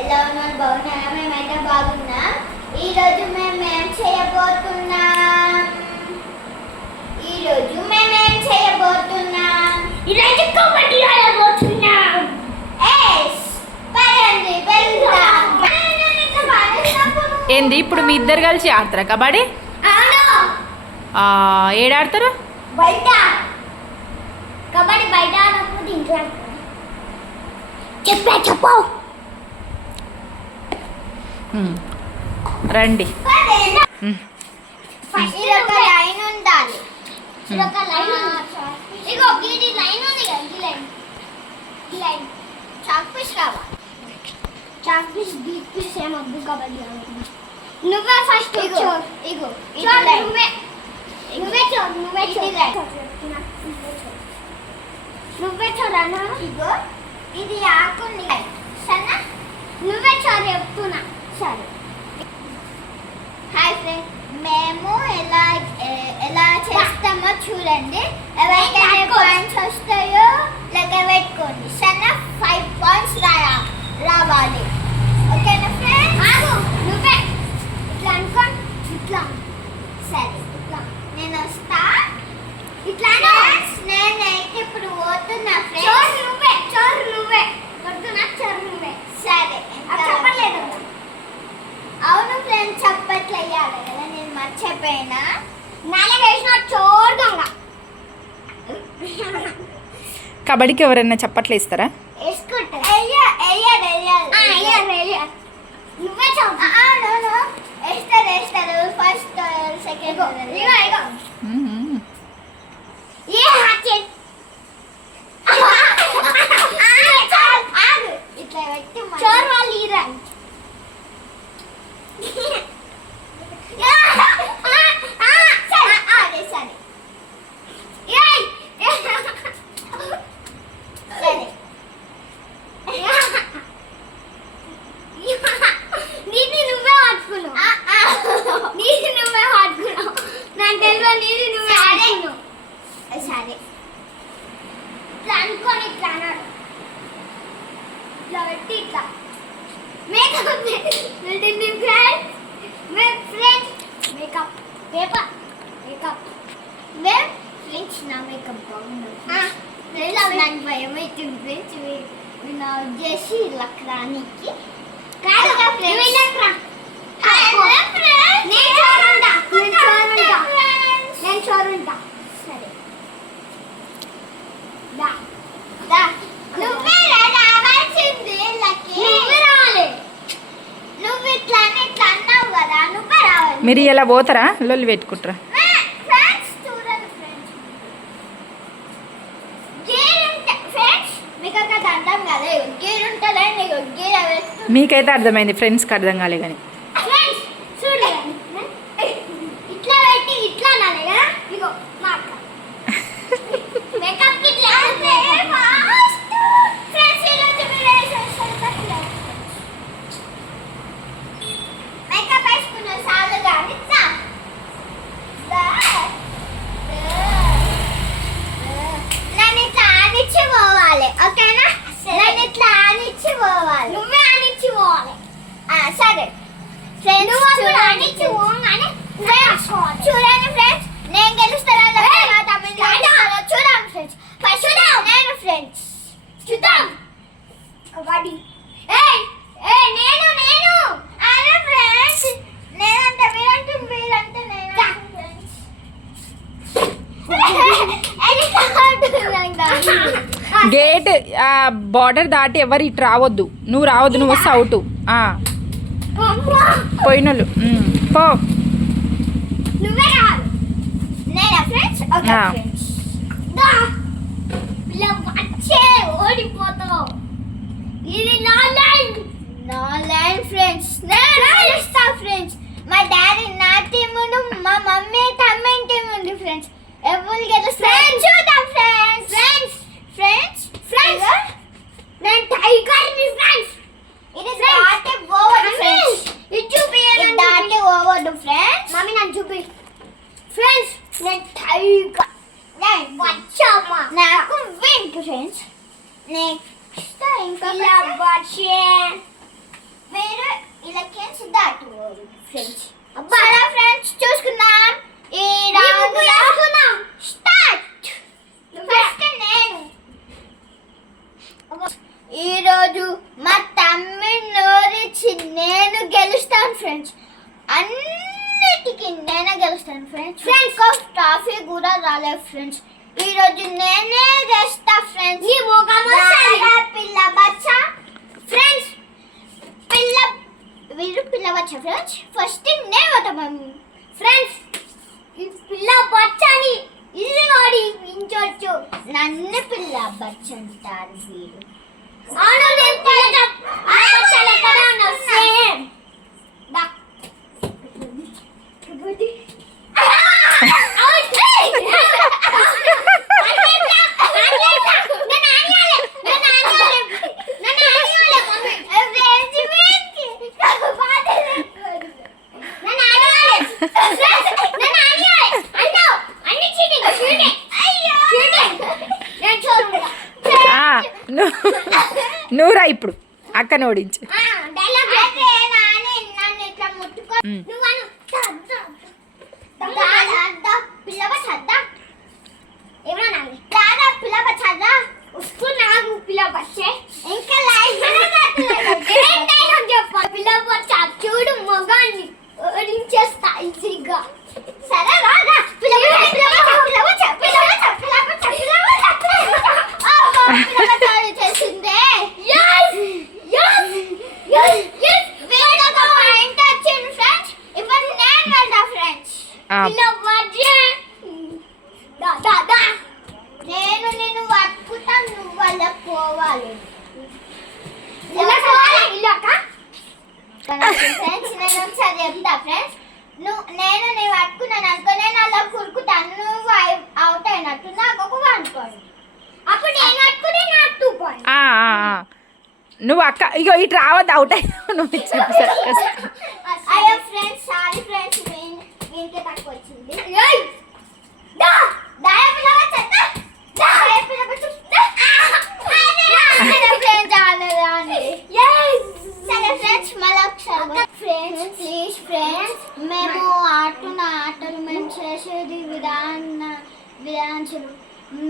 ఎలా ఉన్నారు? బాగున్నారా? మేమైతే బాగున్నాం. ఈరోజు మేము ఏం చేయబోతున్నాం? ఈరోజు కబడ్డీ ఆడబోతున్నాం. ఏంది ఇప్పుడు మీ ఇద్దరు కలిసి ఆడతారా కబడ్డీ? ఏడాడతారు? బయట కబడ్డీ బయట ఆడకపోతే ఇంట్లో చెప్పు రండి. ఒక లైన్ ఉండాలి. ఒక లైన్ ఇగో గీడి లైన్ ఉంది కదా, ఈ లైన్ చాక్ పీస్ కావాలి. చాక్ పీస్ బీట్ పీస్ ఏమొద్దు. కబడ్డీ నువ్వే ఫస్ట్ ఇగో నువ్వే చూడనా. ఇగో ఇది ఆకుంది సరేనా, నువ్వే చూడ చెప్తున్నా. సరే. హాయ్ ఫ్రెండ్స్, మేము ఎలా చేస్తామో చూడండి. ఎవరికైనా పాయింట్స్ వస్తాయో లెక్క పెట్టుకోండి. సరేనా, 5 పాయింట్స్ రావాలి. ఓకేనా ఫ్రెండ్స్? నువ్వే ఇట్లా అనుకోండి. ఇట్లా సరే, ఇట్లా నేను వస్తా. ఇట్లా నేనైతే ఇప్పుడు పోతున్నా ఫ్రెండ్స్. నువ్వే వద్దునా. నువ్వే సరే. చెప్పలేదు. అవును ఫ్రెండ్స్, చప్పట్లు వేయాలి కదా, నేను మర్చిపోయినా. నాలుగు వేసిన చూడగా కబడ్డీకి ఎవరైనా చప్పట్లు ఇస్తారా? వేసుకుంటా. నువ్వే వేస్తారు ఫస్ట్ సెకండ్. ఇట్లా పెట్టి చోర్ వాళ్ళు ఈరా. చేసి లక్రానికి నేను చోరుంటా. సరే, నువ్వే రావాల్సింది. నువ్వే రావాలి. నువ్వు ఇట్లా అన్నావు కదా, నువ్వే రావాలి. మీరు ఇలా పోతారా? లొల్లి పెట్టుకుంటారా? మీకైతే అర్థమైంది, ఫ్రెండ్స్కి అర్థం కాలే కానీ. చూడండి ఫ్రెండ్స్, నేను గెలుస్తాను. చూద్దాం కబడ్డీ. గేట్ బార్డర్ దాటి ఎవరు ఇటు రావద్దు. నువ్వు రావద్దు, నువ్వు వస్తే అవుట్. పోయినోళ్ళు పో. నువ్వే రావాలి. నేనా ఫ్రెండ్స్? Okay friends, ఓడిపోతావు. ఇది నా లైన్ ఫ్రెండ్స్. నేను గెలుస్తా ఫ్రెండ్స్. మా డాడీ నా టీమ్ ఉంది, మా మమ్మీ తమ్మిన టీమ్ ఉంది ఫ్రెండ్స్. ఎవరు గెలుస్తారు చూద్దాం ఫ్రెండ్స్. నేను టైగర్ ని ఫ్రెండ్స్. ఇది దాటి ఓవర్ ఫ్రెండ్స్. ఇది చూపియాలి. దాటి ఓవర్ ఫ్రెండ్స్. మమ్మీ నాకు చూపి ఫ్రెండ్స్. నేను టైగర్. నేను వచ్చామా నాకు విన్ ఫ్రెండ్స్. నెక్స్ట్ ఇంకా వచ్చే దాటి ఫ్రెండ్స్. సరే ఫ్రెండ్స్ చూసుకుందాం. ఈ రౌండ్ స్టార్ట్. ఫస్ట్ నేను ఈరోజు మా తమ్ముడు నోరిచ్చి నేను గెలుస్తాను ఫ్రెండ్స్. అన్నిటికీ నేనే గెలుస్తాను ఫ్రెండ్స్. ఫ్రెండ్స్ ట్రాఫీ కూడా రాలేదు ఫ్రెండ్స్. ఈరోజు నేనే గెలుస్తా ఫ్రెండ్స్. పిల్ల బచ్చ ఫ్రెండ్స్. వీరు పిల్ల బచ్చ ఫ్రెండ్స్. ఫస్ట్ నేను వస్తాను ఫ్రెండ్స్. ఈ పిల్ల బచ్చని ఇది ఓడించవచ్చు. నన్ను పిల్ల బచ్చ అంటారు వీరు. అవును నేను పిల్ల బచ్చ ఎక్కడ ఉన్నా సేమ్ దా నువ్వురా ఇప్పుడు అక్కని ఓడించు. చూడు మొగాన్ని ఓడించేస్తా ఈజీగా. సరే చేసిందే. ఇప్పుడు నేను వెళ్తా ఫ్రెండ్స్. నేను నిన్ను పట్టుకుంటాను, నువ్వు వాళ్ళకి పోవాలి. ఫ్రెండ్స్ నేను ఒకసారి చెప్తా ఫ్రెండ్స్. నేను పట్టుకున్నాను అనుకో, నేను అలా కురుకుతాను. నువ్వు అవుట్ అయినట్టు నాకు ఒక 1 పాయింట్. అప్పుడు నేను పట్టుకుని నాకు 2 పాయింట్. నువ్వు అక్క ఇగో ఇటు రావద్దు, అవుట్ అయినావు నువ్వు. అయ్యో ఫ్రెండ్స్ సారీ ఫ్రెండ్స్, వీనికి తక్కువ వచ్చింది. సరే ఫ్రెండ్స్ మళ్ళీ ఒకసారి ఫ్రెండ్స్ ప్లీజ్ ఫ్రెండ్స్, మేము ఆడుతున్న ఆటలు మేము చేసేది విధానాలు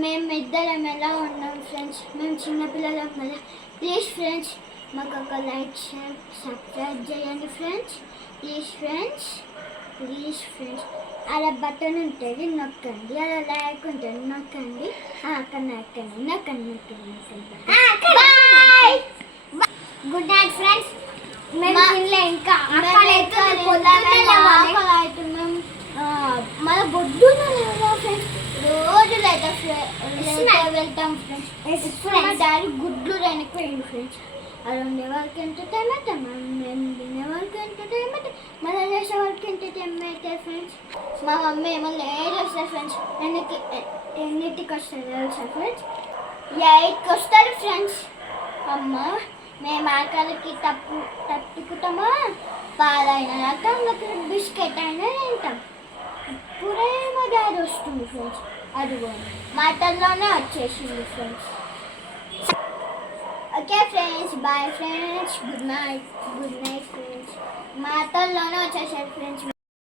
మేము ఇద్దరం ఎలా ఉన్నాం ఫ్రెండ్స్. మేము చిన్నపిల్లలం కదా. ప్లీజ్ ఫ్రెండ్స్ మాకు ఒక లైక్ షేర్ సబ్స్క్రైబ్ చేయండి ఫ్రెండ్స్. ప్లీజ్ ఫ్రెండ్స్ అలా బటన్ ఉంటుంది నొక్కండి, అలా లైక్ ఉంటుంది నొక్కండి, అక్కడ నొక్కండి. Good night friends. మేము ఇంకా మన బొడ్డు ఫ్రెండ్స్ రోజు వెళ్తాం ఫ్రెండ్స్. డాడీ గుడ్లు వెనకపోయింది ఫ్రెండ్స్. అలా ఉండే వాళ్ళకి ఎంటర్టైన్మెంట్, మేము తినే వాళ్ళకి ఎంటర్టైన్మెంట్, మళ్ళీ చేసే వాళ్ళకి ఎంటర్టైన్మెంట్ ఫ్రెండ్స్. మా మమ్మీ ఏమో లేట్ వస్తారు ఫ్రెండ్స్. ఎన్నిటికి వస్తారు తెలుసా ఫ్రెండ్స్? 8కి వస్తారు ఫ్రెండ్స్. అమ్మ మేము ఆకలికి తప్పుకుంటామా, పాలైనా లేక బిస్కెట్ అయినా తింటాం. ఇప్పుడే మా డాడీ వస్తుంది ఫ్రెండ్స్. అదిగో మాటల్లోనే వచ్చేసింది friends. Okay friends bye friends. Good night friends. మాటల్లోనే వచ్చేసారు ఫ్రెండ్స్.